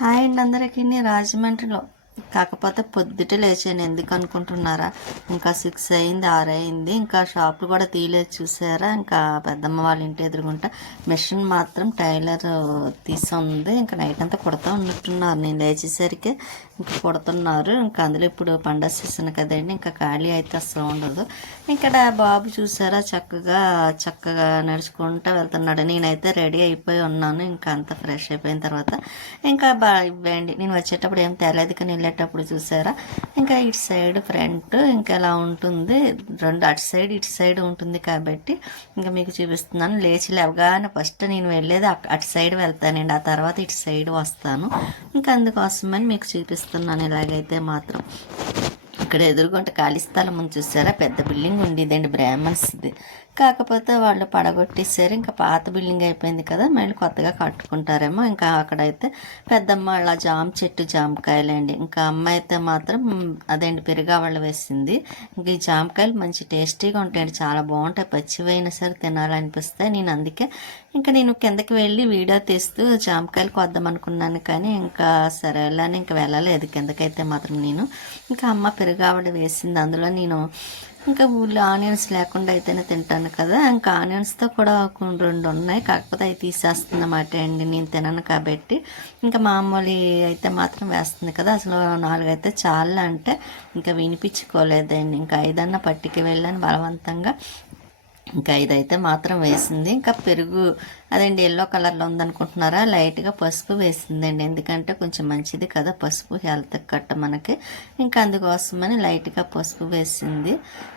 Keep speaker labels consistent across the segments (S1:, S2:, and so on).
S1: Hi అండి అందరికీ రాజమండ్రిలో. కాకపోతే పొద్దుట లేచాను. ఎందుకు అనుకుంటున్నారా? ఇంకా సిక్స్ అయింది ఆరు అయింది. ఇంకా షాపులు కూడా తీయలేదు చూసారా? ఇంకా పెద్దమ్మ వాళ్ళ ఇంటి ఎదురుగుంటా మిషన్ మాత్రం టైలర్ ఉంది ఇంకా నైట్ అంతా కుడతా ఉన్నట్టున్నారు. నేను లేచేసరికి ఇంకా కుడుతున్నారు. ఇంకా అందులో ఇప్పుడు పండగ సీజన్ కదండి. ఇంకా ఖాళీ అయితే అసలు ఉండదు. ఇక్కడ బాబు చూసారా? చక్కగా చక్కగా నడుచుకుంటూ వెళ్తున్నాడు. నేనైతే రెడీ అయిపోయి ఉన్నాను. ఇంకా అంత ఫ్రెష్ అయిపోయిన తర్వాత ఇంకా బా ఇవ్వండి. నేను వచ్చేటప్పుడు ఏం తేలేదు కానీ వెళ్ళేటప్పుడు చూసారా? ఇంకా ఇటు సైడ్ ఫ్రంట్ ఇంకా ఇలా ఉంటుంది. రెండు అటు సైడ్ ఇటు సైడ్ ఉంటుంది కాబట్టి ఇంకా మీకు చూపిస్తున్నాను. లేచి లేవగానే ఫస్ట్ నేను వెళ్ళేది అటు సైడ్ వెళ్తానండి. ఆ తర్వాత ఇటు సైడ్ వస్తాను. ఇంకా అందుకోసమని మీకు చూపిస్తున్నాను ఇలాగైతే మాత్రం. ఇక్కడ ఎదురుగుంట ఖాళీ స్థలం చూసారా? పెద్ద బిల్డింగ్ ఉండేదండి బ్రాహ్మణ్స్ది. కాకపోతే వాళ్ళు పడగొట్టేసారు ఇంకా పాత బిల్డింగ్ అయిపోయింది కదా మళ్ళీ కొత్తగా కట్టుకుంటారేమో. ఇంకా అక్కడైతే పెద్దమ్మ వాళ్ళ జామ చెట్టు జామకాయలండి. ఇంకా అమ్మ అయితే మాత్రం అదేంటి పెరుగా వాళ్ళు వేసింది. ఇంకా ఈ జామకాయలు మంచి టేస్టీగా ఉంటాయండి. చాలా బాగుంటాయి. పచ్చివైనా సరే తినాలనిపిస్తాయి. నేను అందుకే ఇంకా నేను కిందకి వెళ్ళి వీడియో తీస్తూ జామకాయలు కొద్దాం అనుకున్నాను కానీ ఇంకా సరే వెళ్ళాను ఇంకా వెళ్ళలేదు. కిందకైతే మాత్రం నేను. ఇంకా అమ్మ పెరుగావిడ వేసింది. అందులో నేను ఇంకా ఊళ్ళో ఆనియన్స్ లేకుండా అయితేనే తింటాను కదా. ఇంకా ఆనియన్స్తో కూడా కొన్ని రెండు ఉన్నాయి. కాకపోతే అవి తీసేస్తుందన్నమాట అండి. నేను తినను కాబట్టి. ఇంకా మామూలు అయితే మాత్రం వేస్తుంది కదా. అసలు నాలుగు అయితే చాలా అంటే ఇంకా వినిపించుకోలేదండి. ఇంకా ఐదన్నా పట్టుకు వెళ్ళాను బలవంతంగా. ఇంకా ఇదైతే మాత్రం వేసింది. ఇంకా పెరుగు అదండి ఎల్లో కలర్లో ఉందనుకుంటున్నారా? లైట్గా పసుపు వేసిందండి. ఎందుకంటే కొంచెం మంచిది కదా పసుపు హెల్త్ కట్ట మనకి. ఇంకా అందుకోసమని లైట్గా పసుపు వేసింది.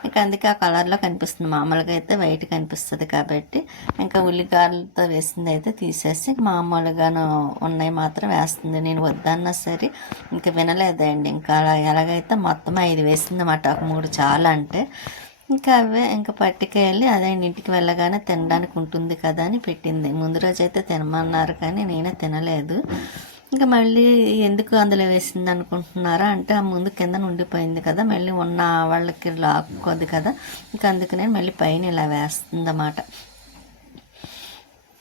S1: ఇంకా అందుకే ఆ కలర్లో కనిపిస్తుంది. మామూలుగా అయితే వైట్ కనిపిస్తుంది కాబట్టి. ఇంకా ఉల్లిగాయలతో వేసింది అయితే తీసేసి మామూలుగాను ఉన్నాయి మాత్రం వేస్తుంది. నేను వద్దన్నా సరే ఇంకా వినలేదండి. ఇంకా అలా ఎలాగైతే మొత్తం ఐదు వేసింది అన్నమాట ఒక మూడు చాలా అంటే. ఇంకా అవే ఇంకా పట్టుకెళ్ళి అదే ఇంటికి వెళ్ళగానే తినడానికి ఉంటుంది కదా అని పెట్టింది. ముందు రోజు అయితే తినమన్నారు కానీ నేనే తినలేదు. ఇంకా మళ్ళీ ఎందుకు అందులో వేసింది అనుకుంటున్నారా అంటే ఆ ముందు కింద ఉండిపోయింది కదా మళ్ళీ ఉన్న వాళ్ళకి లాక్కోదు కదా. ఇంకా అందుకనే మళ్ళీ పైన ఇలా వేస్తుంది అన్నమాట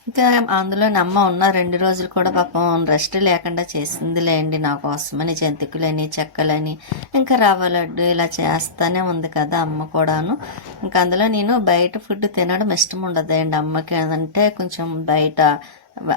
S1: ఇంకా అందులో అమ్మ ఉన్న రెండు రోజులు కూడా పాపం రెస్ట్ లేకుండా చేసిందిలేండి నా కోసమని జంతికలని చెక్కలని. ఇంకా రవ్వ లడ్డు ఇలా చేస్తానే ఉంది కదా అమ్మ కూడాను. ఇంకా అందులో నేను బయట ఫుడ్ తినడం ఇష్టం ఉండదండి. అమ్మకి అంటే కొంచెం బయట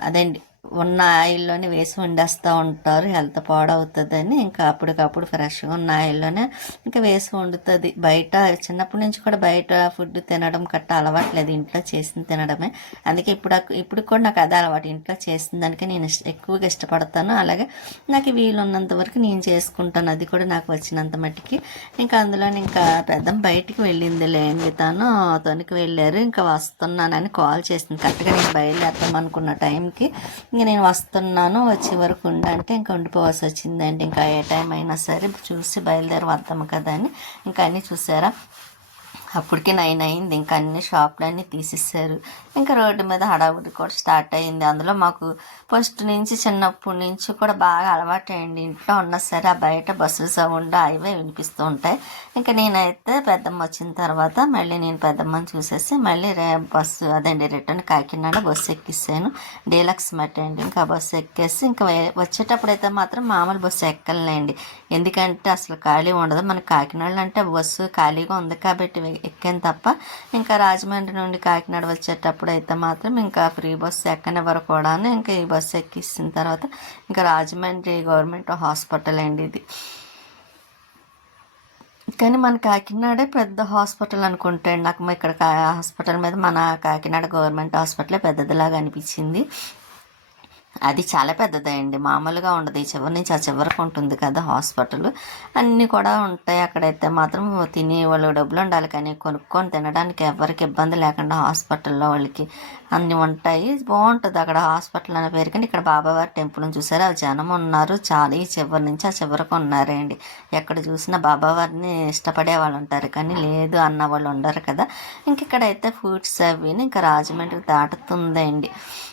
S1: అదండి ఉన్న ఆయిల్లోనే వేసి వండేస్తూ ఉంటారు. హెల్త్ పాడవుతుందని ఇంకా అప్పటికప్పుడు ఫ్రెష్గా ఉన్న ఆయిల్లోనే ఇంకా వేసి వండుతుంది. బయట చిన్నప్పటి నుంచి కూడా బయట ఫుడ్ తినడం కట్ట అలవాట్లేదు. ఇంట్లో చేసింది తినడమే. అందుకే ఇప్పుడు ఇప్పుడు కూడా నాకు అదే అలవాటు. ఇంట్లో చేసిన దానికే నేను ఎక్కువగా ఇష్టపడతాను. అలాగే నాకు వీలున్నంత వరకు నేను చేసుకుంటాను. అది కూడా నాకు వచ్చినంత మట్టికి. ఇంకా అందులో ఇంకా పెద్ద బయటికి వెళ్ళింది లేండి తను తొనికి వెళ్ళారు. ఇంకా వస్తున్నానని కాల్ చేసింది. కరెక్ట్గా నేను బయలుదేరుతాం అనుకున్న టైంకి. ఇంక నేను వస్తున్నాను వచ్చే వరకు ఉండంటే ఇంకా ఉండిపోవాల్సి వచ్చిందండి. ఇంకా ఏ టైం అయినా సరే చూసి బయలుదేరి వద్దాము కదా అని. ఇంకా అన్నీ చూసారా? అప్పటికి నైన్ అయింది. ఇంకా అన్ని షాపులన్నీ తీసేసారు ఇంకా రోడ్డు మీద హడావుడి కూడా స్టార్ట్ అయింది. అందులో మాకు ఫస్ట్ నుంచి చిన్నప్పటి నుంచి కూడా బాగా అలవాటు అయ్యండి ఇంట్లో ఉన్నా సరే ఆ బయట బస్సులు సౌండ్ అవే వినిపిస్తూ ఉంటాయి. ఇంకా నేనైతే పెద్దమ్మ వచ్చిన తర్వాత మళ్ళీ నేను పెద్దమ్మని చూసేసి మళ్ళీ రే బస్సు అదండి రిటర్న్ కాకినాడ బస్సు ఎక్కిస్తాను డీలక్స్ మట్ అండి. ఇంకా బస్సు ఎక్కేసి ఇంకా వచ్చేటప్పుడు అయితే మాత్రం మామూలు బస్సు ఎక్కలేండి. ఎందుకంటే అసలు ఖాళీ ఉండదు. మన కాకినాడలో అంటే బస్సు ఖాళీగా ఉంది కాబట్టి ఎక్కాను తప్ప ఇంకా రాజమండ్రి నుండి కాకినాడ వచ్చేటప్పుడు అయితే మాత్రం ఇంకా ఫ్రీ బస్సు ఎక్కనివ్వరు కూడా ఇంకా ఈ బస్సు ఎక్కిసిన తర్వాత ఇంకా రాజమండ్రి గవర్నమెంట్ హాస్పిటల్ అండి ఇది. కానీ మన కాకినాడే పెద్ద హాస్పిటల్ అనుకుంటాను నాకు ఇక్కడ కా- హాస్పిటల్ మీద మన కాకినాడ గవర్నమెంట్ హాస్పిటలే పెద్దదిలాగా అనిపించింది. అది చాలా పెద్దదండి. మామూలుగా ఉండదు. ఈ చివరి నుంచి ఆ చివరికి ఉంటుంది కదా హాస్పిటల్. అన్నీ కూడా ఉంటాయి అక్కడైతే. మాత్రం తినే వాళ్ళు డబ్బులు ఉండాలి కానీ కొనుక్కొని తినడానికి ఎవరికి ఇబ్బంది లేకుండా హాస్పిటల్లో వాళ్ళకి అన్నీ ఉంటాయి. బాగుంటుంది అక్కడ హాస్పిటల్ అనే పేరు కానీ ఇక్కడ బాబావారి టెంపుల్ చూసారా? జనం ఉన్నారు. చాలా ఈ చివరి నుంచి ఆ చివరికి ఉన్నారండి. ఎక్కడ చూసినా బాబావారిని ఇష్టపడే వాళ్ళు ఉంటారు కానీ లేదు అన్న వాళ్ళు ఉండరు కదా. ఇంక ఇక్కడైతే ఫుడ్స్ అవి ఇంకా రాజమండ్రి దాటుతుందండి.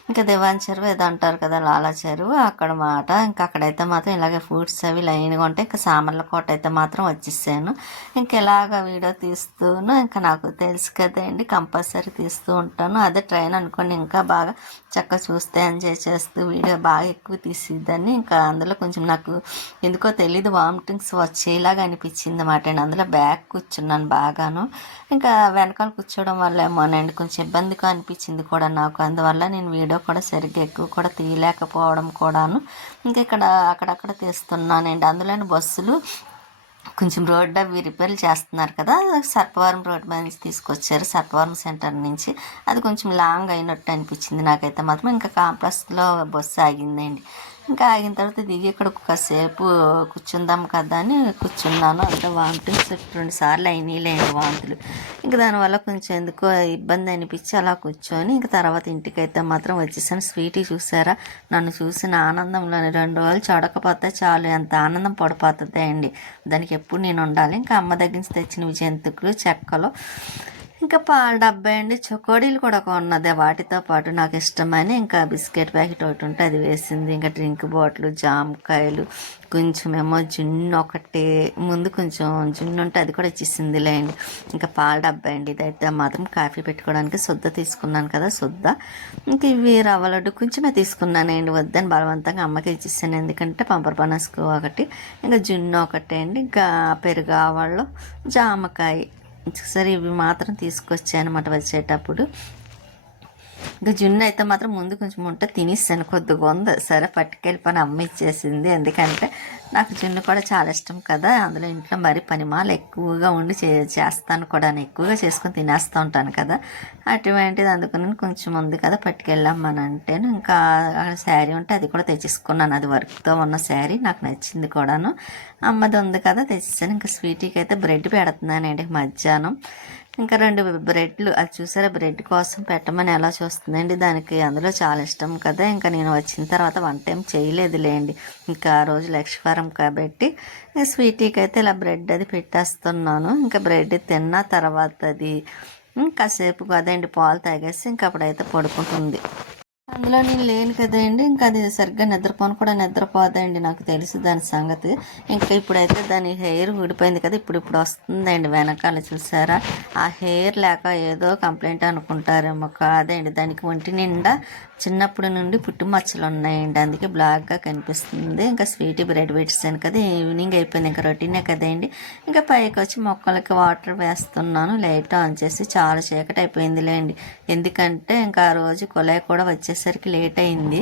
S1: ఇంకా దివాన్ చెరువు ఏదో అంటారు కదా లాలా చెరువు అక్కడ మాట ఇంకా అక్కడైతే మాత్రం ఇలాగే ఫ్రూట్స్ అవి లైన్గా ఉంటాయి ఇంకా సామర్ల కోట అయితే మాత్రం వచ్చేసాను. ఇంకా ఇలాగ వీడియో తీస్తూను ఇంకా నాకు తెలుసు కదండి కంపల్సరీ తీస్తూ ఉంటాను. అదే ట్రైన్ అనుకోండి ఇంకా బాగా చక్కగా చూస్తే ఎంజాయ్ చేస్తూ వీడియో బాగా ఎక్కువ తీసిద్దని ఇంకా అందులో కొంచెం నాకు ఎందుకో తెలియదు వామిటింగ్స్ వచ్చేలాగా అనిపించింది అనమాట అండి. అందులో బ్యాక్ కూర్చున్నాను బాగాను. ఇంకా వెనకాల కూర్చోవడం వల్ల ఏమోనండి కొంచెం ఇబ్బందిగా అనిపించింది కూడా నాకు. అందువల్ల నేను వీడియో కూడా సరిగ్గా ఎక్కువ కూడా తీయలేదు. లేకపోవడం కూడాను. ఇంకా ఇక్కడ అక్కడక్కడ తీస్తున్నానండి. అందులోని బస్సులు కొంచెం రోడ్డు అవి రిపేర్లు చేస్తున్నారు కదా. సర్పవరం రోడ్ మీద నుంచి తీసుకొచ్చారు. సర్పవరం సెంటర్ నుంచి. అది కొంచెం లాంగ్ అయినట్టు అనిపించింది నాకైతే మాత్రం. ఇంకా కాంప్లెక్స్లో బస్సు ఆగిందండి. ఇంకా ఆగిన తర్వాత దిగి ఇక్కడ కాసేపు కూర్చుందాం కదా అని కూర్చున్నాను. అంత వాంతులు రెండు సార్లు అయినాయి లేని వాంతులు. ఇంకా దానివల్ల కొంచెం ఎందుకో ఇబ్బంది అనిపించి అలా కూర్చొని ఇంకా తర్వాత ఇంటికైతే మాత్రం వచ్చేసాను. స్వీట్ చూసారా? నన్ను చూసిన ఆనందంలో రెండు రోజులు చూడకపోతే చాలు ఎంత ఆనందం పడిపోతుంది అండి దానికి ఎప్పుడు నేను ఉండాలి. ఇంకా అమ్మ దగ్గర నుంచి తెచ్చినవి జంతుకులు చెక్కలు ఇంకా పాల డబ్బా అండి. చకోడీలు కూడా కొన్నది. వాటితో పాటు నాకు ఇష్టమని ఇంకా బిస్కెట్ ప్యాకెట్ ఒకటి ఉంటే అది వేసింది. ఇంకా డ్రింక్ బాటిల్ జామకాయలు కొంచెం ఏమో జున్ను ఒకటి. ముందు కొంచెం జున్ను ఉంటే అది కూడా ఇచ్చేసింది లేండి ఇంకా పాల డబ్బా అండి. ఇదైతే మాత్రం కాఫీ పెట్టుకోవడానికి శుద్ధ తీసుకున్నాను కదా శుద్ధ. ఇంక ఇవి రవ్వ లడ్డు కొంచెమే తీసుకున్నానండి. వద్దని బలవంతంగా అమ్మకి ఇచ్చేసాను. ఎందుకంటే పంపర పనస్కు ఒకటి ఇంకా జున్ను ఒకటి అండి. ఇంకా పెరుగు ఆవాళ్ళు జామకాయ సరే ఇవి మాత్రం తీసుకొచ్చాయి అనమాట వచ్చేటప్పుడు. ఇంకా జున్ను అయితే మాత్రం ముందు కొంచెం ఉంటే తినేస్తాను కొద్దిగా ఉంది సరే పట్టుకెళ్ళిపోయి అమ్మ ఇచ్చేసింది. ఎందుకంటే నాకు జున్ను కూడా చాలా ఇష్టం కదా. అందులో ఇంట్లో మరి పనిమాలు ఎక్కువగా ఉండి చే చేస్తాను కూడా. ఎక్కువగా చేసుకొని తినేస్తూ ఉంటాను కదా. అటువంటిది అందుకని కొంచెం ఉంది కదా పట్టుకెళ్ళామని అంటే ఇంకా శారీ ఉంటే అది కూడా తెచ్చేసుకున్నాను. అది వర్క్తో ఉన్న శారీ నాకు నచ్చింది కూడాను. అమ్మది ఉంది కదా తెచ్చేసాను. ఇంకా స్వీటీకి అయితే బ్రెడ్ పెడుతున్నానండి మధ్యాహ్నం. ఇంకా రెండు బ్రెడ్లు అది చూసారా? బ్రెడ్ కోసం పెట్టమని ఎలా చూస్తుందండి? దానికి అందులో చాలా ఇష్టం కదా. ఇంకా నేను వచ్చిన తర్వాత వన్ టైం చేయలేదులేండి. ఇంకా ఆ రోజు లక్ష్మీవారం కాబట్టి స్వీటీకి అయితే ఇలా బ్రెడ్ అది పెట్టేస్తున్నాను. ఇంకా బ్రెడ్ తిన్న తర్వాత అది కాసేపు కదండి పాలు తాగేసి ఇంకా అప్పుడైతే పడుకుంటుంది. అందులో నేను లేను కదండి. ఇంకా అది సరిగ్గా నిద్రపోను కూడా నిద్రపోదండి నాకు తెలుసు దాని సంగతి. ఇంకా ఇప్పుడైతే దాని హెయిర్ ఊడిపోయింది కదా ఇప్పుడు ఇప్పుడు వస్తుందండి వెనకాల చూసారా? ఆ హెయిర్ లేక ఏదో కంప్లైంట్ అనుకుంటారేమో కాదండి. దానికి ఒంటి నిండా చిన్నప్పటి నుండి పుట్టు మచ్చలు ఉన్నాయండి. అందుకే బ్లాక్గా కనిపిస్తుంది. ఇంకా స్వీట్ బ్రెడ్ పెట్టాను కదా ఈవినింగ్ అయిపోయింది ఇంకా రొటీనే కదండి. ఇంకా పైకి వచ్చి మొక్కలకి వాటర్ వేస్తున్నాను. లైట్ ఆన్ చేసి చాలా చీకటి అయిపోయింది లేండి ఎందుకంటే ఇంకా ఆ రోజు కొలై కూడా వచ్చేసరికి లేట్ అయింది.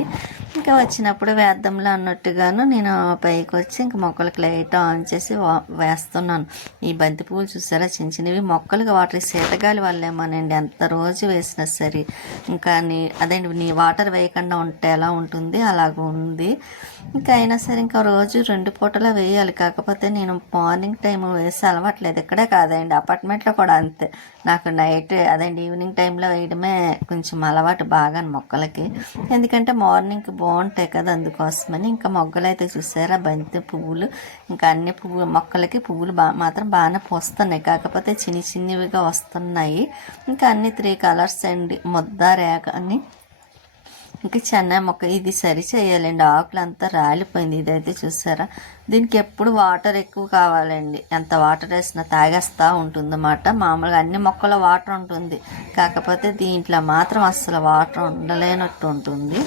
S1: ఇంకా వచ్చినప్పుడు వేద్దాంలో అన్నట్టుగాను నేను పైకి వచ్చి ఇంక మొక్కలకి లైట్ ఆన్ చేసి వేస్తున్నాను. ఈ బంతి పువ్వులు చూసారా? చిన్న చిన్నవి. మొక్కలకి వాటర్ శీతగాలి వల్లేమోనండి ఎంత రోజు వేసినా సరే. ఇంకా నీ అదేంటి నీ వాటర్ వేయకుండా ఉంటే ఎలా ఉంటుంది? అలాగ ఉంది. ఇంకా అయినా సరే ఇంకా రోజు రెండు పూటలా వేయాలి. కాకపోతే నేను మార్నింగ్ టైం వేసి అలవాట్లేదు ఇక్కడే కాదండి. అపార్ట్మెంట్లో కూడా అంతే. నాకు నైట్ అదండి ఈవినింగ్ టైంలో వేయడమే కొంచెం అలవాటు బాగా మొక్కలకి. ఎందుకంటే మార్నింగ్కి బాగుంటాయి కదా అందుకోసమని. ఇంకా మొగ్గలు అయితే చూసారా? బంతి పువ్వులు ఇంకా అన్ని పువ్వు మొక్కలకి పువ్వులు బా మాత్రం బాగానే పోస్తున్నాయి. కాకపోతే చిన్ని చిన్నవిగా వస్తున్నాయి. ఇంకా అన్ని త్రీ కలర్స్ అండి. ముద్ద రేఖ అని ఇంకా చెన్నై మొక్క ఇది సరి చేయాలండి. ఆకులు అంతా రాలిపోయింది. ఇదైతే చూసారా? దీనికి ఎప్పుడు వాటర్ ఎక్కువ కావాలండి. ఎంత వాటర్ వేసినా తాగేస్తూ ఉంటుంది అన్నమాట మామూలుగా అన్ని మొక్కల వాటర్ ఉంటుంది. కాకపోతే దీంట్లో మాత్రం అస్సలు వాటర్ ఉండలేనట్టు ఉంటుంది.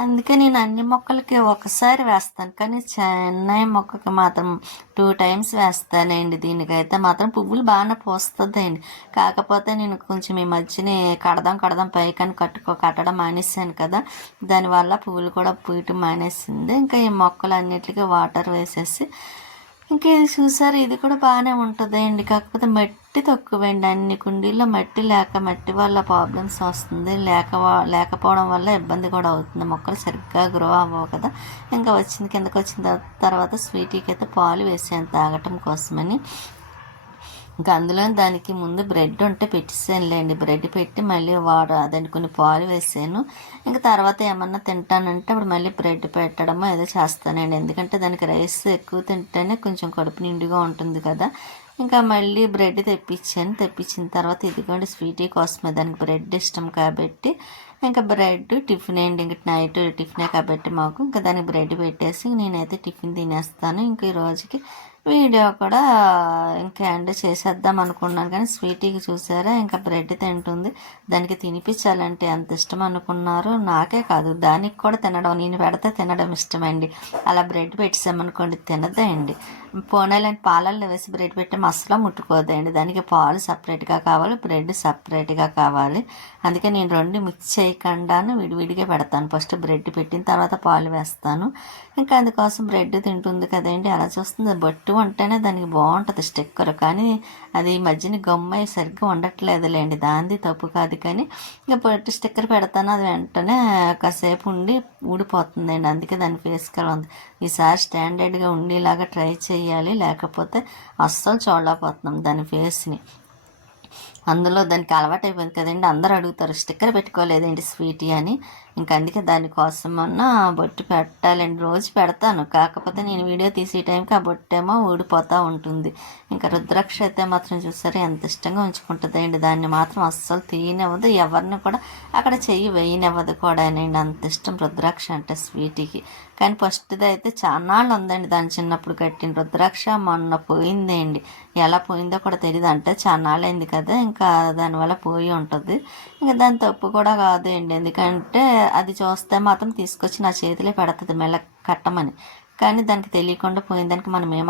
S1: అందుకే నేను అన్ని మొక్కలకి ఒకసారి వేస్తాను. కానీ చెన్నై మొక్కకి మాత్రం టూ టైమ్స్ వేస్తానండి దీనికైతే మాత్రం పువ్వులు బాగానే పోస్తుందండి. కాకపోతే నేను కొంచెం ఈ మధ్యని కడదాం కడదాం పైకని కట్టుకో కట్టడం మానేసాను కదా. దానివల్ల పువ్వులు కూడా పూయటం మానేసింది. ఇంకా ఈ మొక్కలు అన్నిటికీ వాటర్ వేసేసి ఇంకా ఇది చూసారు? ఇది కూడా బాగానే ఉంటుందండి. కాకపోతే మట్టి తక్కువండి. అన్ని కుండీల్లో మట్టి లేక మట్టి వల్ల ప్రాబ్లమ్స్ వస్తుంది. లేక లేకపోవడం వల్ల ఇబ్బంది కూడా అవుతుంది. మొక్కలు సరిగ్గా గ్రో అవ్వవు కదా. ఇంకా వచ్చింది కిందకి వచ్చిన తర్వాత స్వీటీకి అయితే పాలు వేసాను తాగటం కోసమని. ఇంకా అందులో దానికి ముందు బ్రెడ్ ఉంటే పెట్టేసానులేండి బ్రెడ్ పెట్టి మళ్ళీ వాడు అదండి కొన్ని పాలు వేసాను. ఇంకా తర్వాత ఏమన్నా తింటానంటే అప్పుడు మళ్ళీ బ్రెడ్ పెట్టడమో ఏదో చేస్తానండి. ఎందుకంటే దానికి రైస్ ఎక్కువ తింటేనే కొంచెం కడుపు నిండుగా ఉంటుంది కదా. ఇంకా మళ్ళీ బ్రెడ్ తెప్పించాను. తెప్పించిన తర్వాత ఇదిగోండి స్వీటీ కోసమే దానికి బ్రెడ్ ఇష్టం కాబట్టి ఇంకా బ్రెడ్ టిఫిన్ ఏంటి ఇంక నైట్ టిఫినే కాబట్టి మాకు. ఇంకా దానికి బ్రెడ్ పెట్టేసి నేనైతే టిఫిన్ తినేస్తాను. ఇంక ఈ రోజుకి వీడియో కూడా ఇంకా ఎండ్ చేసేద్దాం అనుకున్నాను కానీ స్వీటీకి చూసారా ఇంకా బ్రెడ్ తింటుంది. దానికి తినిపించాలంటే ఎంత ఇష్టం అనుకున్నారు నాకే కాదు దానికి కూడా తినడం నేను పెడితే తినడం ఇష్టమండి. అలా బ్రెడ్ పెట్టేసామనుకోండి తినదండి పోనేలాంటి పాలల్లో వేసి బ్రెడ్ పెట్టి అసలు ముట్టుకోదండి దానికి పాలు సపరేట్గా కావాలి బ్రెడ్ సపరేట్గా కావాలి. అందుకే నేను రెండు మిక్స్ చేయకుండాను విడివిడిగా పెడతాను. ఫస్ట్ బ్రెడ్ పెట్టిన తర్వాత పాలు వేస్తాను. ఇంకా అందుకోసం బ్రెడ్ తింటుంది కదండి అలా చూస్తుంది. బొట్టు ఉంటేనే దానికి బాగుంటుంది స్టిక్కర్. కానీ అది ఈ మధ్యన గమ్మాయి సరిగ్గా ఉండట్లేదులేండి దాంది తప్పు కాదు కానీ ఇంకా బొట్టు స్టిక్కర్ పెడతాను అది వెంటనే కాసేపు ఉండి ఊడిపోతుందండి. అందుకే దాని ఫేస్ కలర్ ఉంది. ఈసారి స్టాండర్డ్గా ఉండేలాగా ట్రై చేయాలి. లేకపోతే అస్సలు చూడలేకపోతున్నాం దాని ఫేస్ని అందులో దానికి అలవాటు అయిపోయింది కదండి. అందరూ అడుగుతారు స్టిక్కర్ పెట్టుకోలేదండి స్వీటీ అని? ఇంకా అందుకే దానికోసమన్నా బొట్టు పెట్టాలండి. రోజు పెడతాను. కాకపోతే నేను వీడియో తీసే టైంకి ఆ బొట్టేమో ఊడిపోతూ ఉంటుంది. ఇంకా రుద్రాక్ష అయితే మాత్రం చూసారా ఎంత ఇష్టంగా ఉంచుకుంటుందండి. దాన్ని మాత్రం అస్సలు తీయనివ్వదు. ఎవరిని కూడా అక్కడ చెయ్యి వేయనివ్వదు కూడా అండి అంత ఇష్టం రుద్రాక్ష అంటే స్వీటీకి. కానీ ఫస్ట్ది అయితే చాన్నాళ్ళు ఉందండి దాని చిన్నప్పుడు కట్టిన రుద్రాక్ష. మొన్న పోయిందండి. ఎలా పోయిందో కూడా తెలియదు అంటే చాలా అయింది కదా. ఇంకా దానివల్ల పోయి ఉంటుంది. ఇంకా దాని తప్పు కూడా కాదండి. ఎందుకంటే అది చూస్తే మాత్రం తీసుకొచ్చి నా చేతిలో పెడుతుంది మెల్ల కట్టమని. కానీ దానికి తెలియకుండా పోయిందానికి మనం ఏం